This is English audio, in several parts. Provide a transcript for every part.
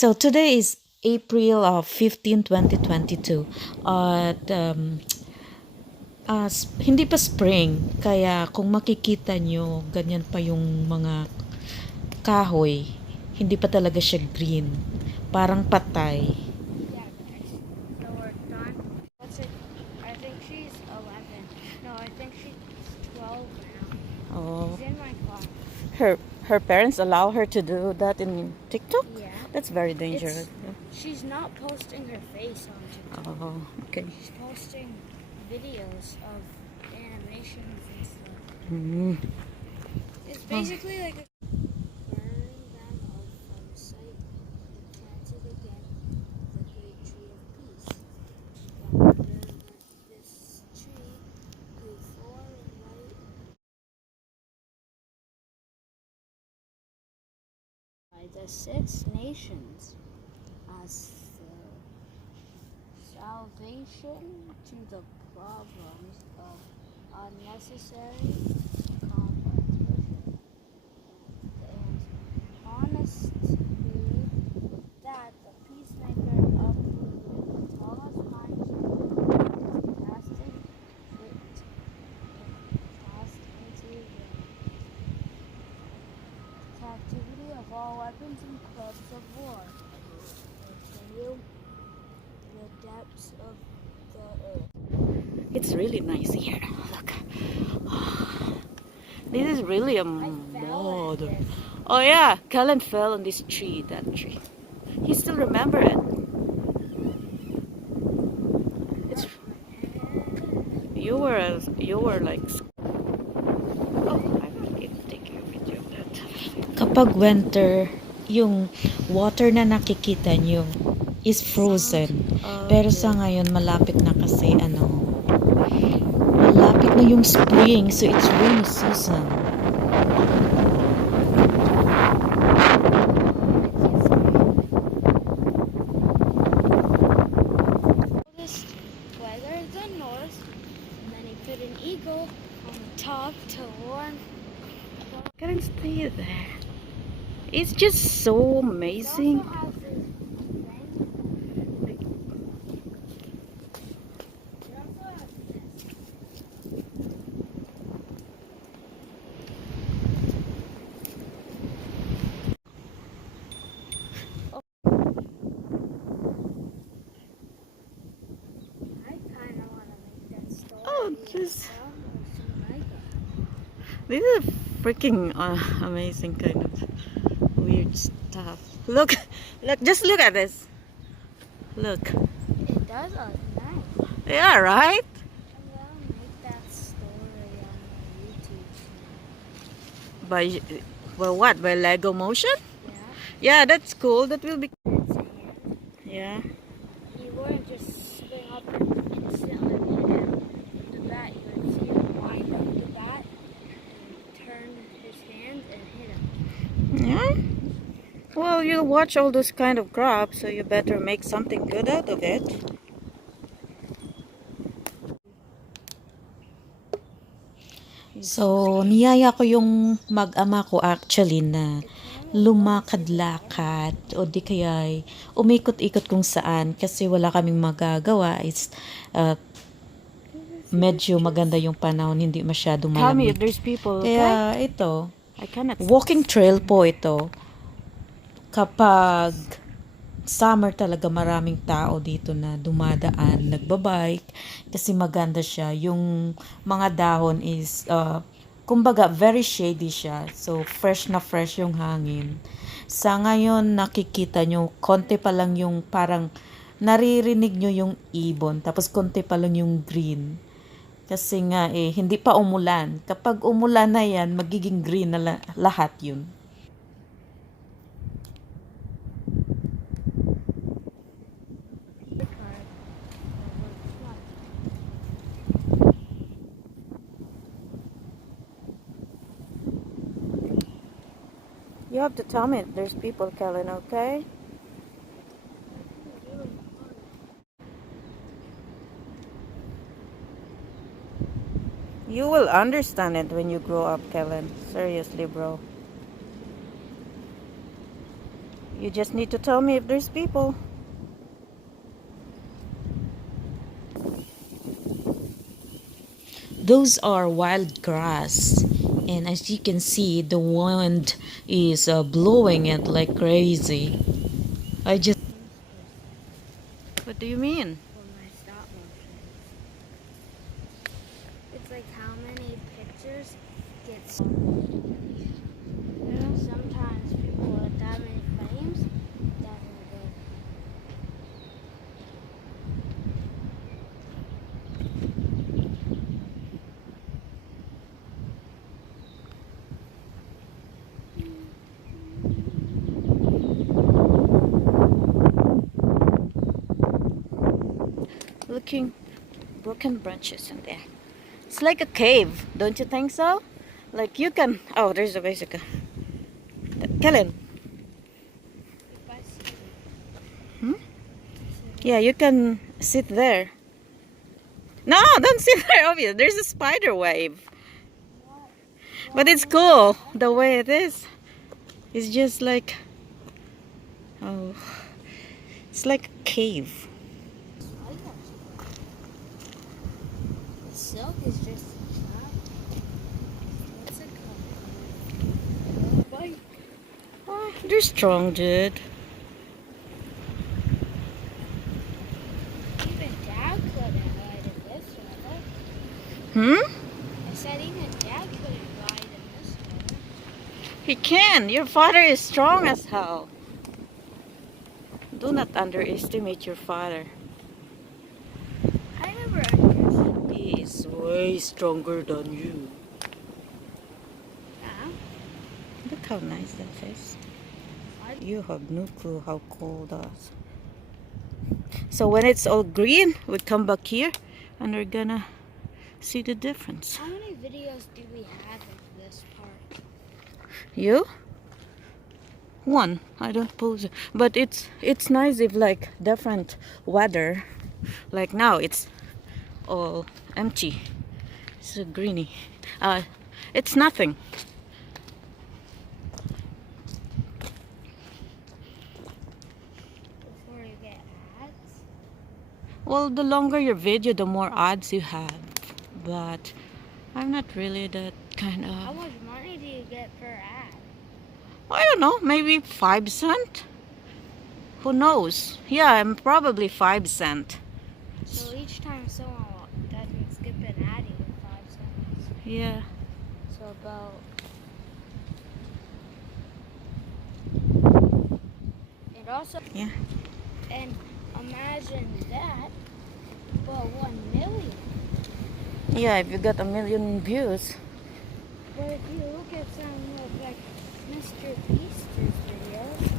So today is April of 15, 2022. At hindi pa spring, kaya kung makikita nyo, ganyan pa yung mga kahoy. Hindi pa talaga siya green. Parang patay. Yeah, so we're done. What's it? I think she's 11. No, I think she's 12 now. Oh, She's in my car. her her parents allow her to do that in TikTok? Yeah. That's very dangerous. She's not posting her face on TikTok. Oh, okay. She's posting videos of animations and stuff. Mm. It's basically like a burn them out from sight and planted again the great tree of peace. Yonder this tree grew far and wide by the six nations as the salvation to the problems of unnecessary competition and honestly that the peacemaker uprooted the tallest pine tree casting it cast into the captivity of all weapons and clubs of war. Continue the depths of the earth. It's really nice here. Look. This is really a fell at modern. this. Oh yeah, Kellen fell on this tree, that tree. He still remember it. It's you were like oh, I will take a video of that. Kapag winter, yung water na nakikita nyo is frozen. Pero sa ngayon malapit na kasi malapit na yung spring, so it's rainy season. This weather the north, and then he put an eagle on the top to warn. Can't stay there. It's just so amazing. It also has this thing. It also has this. I kind of want to make that story. Oh, just Tell Jamaica. this is freaking amazing kind of weird stuff. Look, just look at this. Look. It does look nice. Yeah, right? I'm gonna make that story on my YouTube channel. By what? By Lego Motion? Yeah. Yeah, that's cool. That will be. It's a hand. Yeah. He wouldn't just swing up and instantly hit him with the bat. You would see him wind up the bat and turn his hand and hit him. Yeah. Well, you watch all those kind of crops, so you better make something good out of it. So, niyaya ko yung mag-ama ko actually na lumakad-lakad o di kaya umikot-ikot kung saan kasi wala kaming magagawa. Is medyo maganda yung panahon, hindi masyadong malamig. There's people, okay? Kaya ito, I cannot. walking trail po ito. Kapag summer talaga maraming tao dito na dumadaan, nagbabike kasi maganda siya. Yung mga dahon is kumbaga very shady siya. So fresh na fresh yung hangin. Sa ngayon nakikita nyo konti pa lang yung parang naririnig nyo yung ibon tapos konti pa lang yung green. Kasi nga hindi pa umulan. Kapag umulan na yan, magiging green na lahat yun. You have to tell me there's people, Kellen, okay? You will understand it when you grow up, Kellen. Seriously, bro. You just need to tell me if there's people. Those are wild grass, and as you can see, the wind is blowing it like crazy. I just. What do you mean? For my stop motion. It's like how many pictures gets. Sometimes people with that many frames doesn't good. Looking broken branches in there. It's like a cave, don't you think so? Like you can. Oh, there's a bicycle. Kellen. If I see Hmm? Yeah, you can sit there. No, don't sit there. Obvious. There's a spider wave. But it's cool the way it is. It's just like, oh, it's like a cave. the silk is just what's it called? Bite. Oh, they're strong, dude. Even Dad couldn't ride in this weather. Hmm? I said even Dad couldn't ride in this weather. He can. Your father is strong as hell. Do not underestimate your father. I never understood. He is way stronger than you. Yeah. Look how nice that is. You have no clue how cold that is. So when it's all green, we come back here and we're gonna see the difference. How many videos do we have of this part? You? One. I don't pose it. But it's nice if like different weather. Like now it's all empty. It's so greeny. It's nothing. Before you get ads? Well, the longer your video, the more ads you have. But I'm not really that kind How of. much money do you get per ad? I don't know. Maybe 5 cents. Who knows? Yeah, I'm probably 5 cents. So each time someone doesn't skip an ad, you get 5 cents. Yeah. So about. And also. Yeah. And imagine that, but 1 million. Yeah, if you got 1 million views. But if you look at some of like Mr. Beast's videos,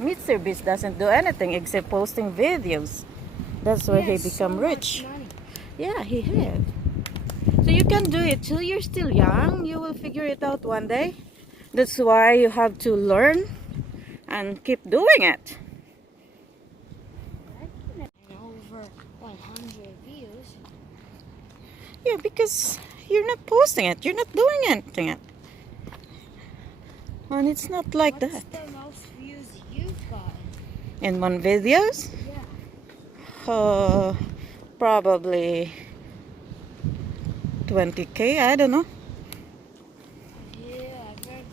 Mr. Beast doesn't do anything except posting videos. That's why he has become so rich. much money. Yeah, he had. So you can do it till you're still young. You will figure it out one day. That's why you have to learn and keep doing it. And over 100 views. Yeah, because you're not posting it. You're not doing anything. And it's not like What's that. the most views you've gotten? In one videos, Yeah. probably 20K. I don't know. Yeah, I've heard.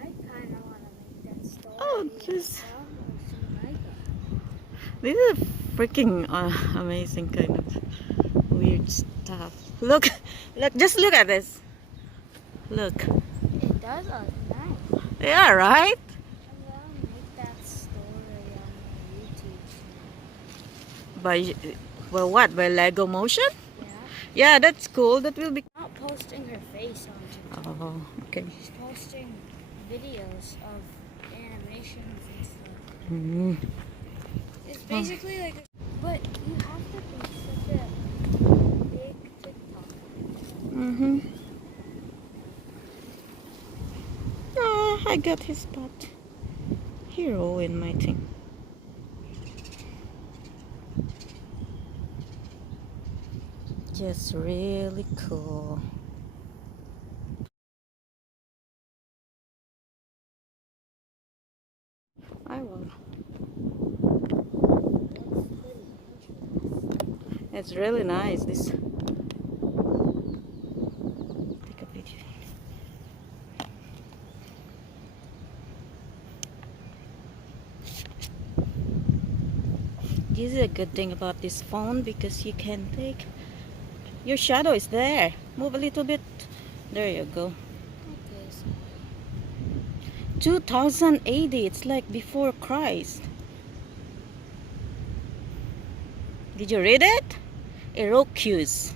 I kind of want to make that story. Oh, just Stop motion like that. this is freaking amazing kind of weird stuff. Look, look, just look at this. Look. It does look nice. Yeah, right? I'm gonna make that story on my YouTube channel. By what? By Lego Motion? Yeah. Yeah, that's cool. That will be. Not posting her face on TikTok. Oh, okay. She's posting videos of animations and stuff. Mm. It's basically like, but you have to be such a big TikToker. Mm-hmm. Oh, I got his spot. Hero in my thing. Just really cool. It's really nice. This. Take a picture. This is a good thing about this phone because you can take. Your shadow is there. Move a little bit. There you go. Okay, so 2080. It's like before Christ. Did you read it? Iroquois.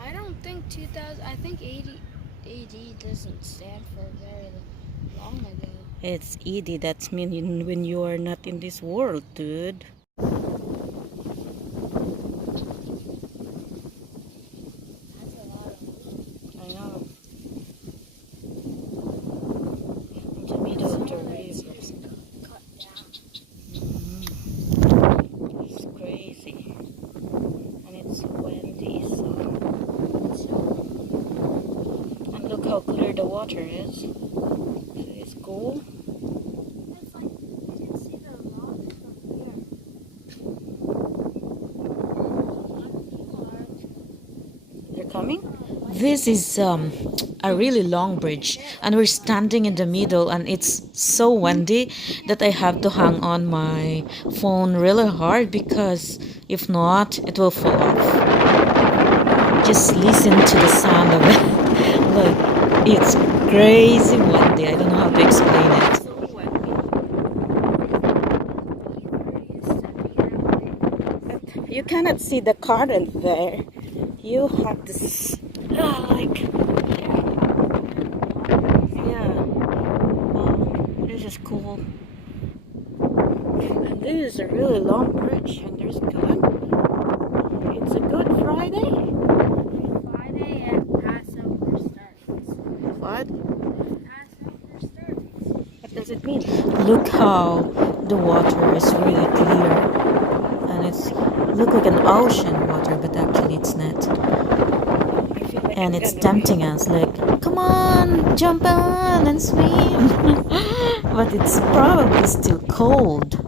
I don't think 2000. I think 80 AD doesn't stand for very long ago. It's ED. That's mean when you are not in this world, dude. That's a lot of. I know. In the middle of the river. Cut down. It's crazy. And it's windy, so. And look how clear the water is. It's cool. It's like you can see the rocks from here. People are. They're coming? This is a really long bridge, and we're standing in the middle, and it's so windy that I have to hang on my phone really hard because if not, it will fall off. Just listen to the sound of it. Look, it's crazy windy. I don't know how to explain it. You cannot see the current there. You have this, like, yeah. This is cool. And this is a really long bridge, and there's good. It's a Good Friday. Friday and Passover starts. What? Passover starts. What does it mean? Look how the water is really clear, and it's look like an ocean water, but actually it's not. And it's tempting us, like, come on, jump on and swim. But it's probably still cold.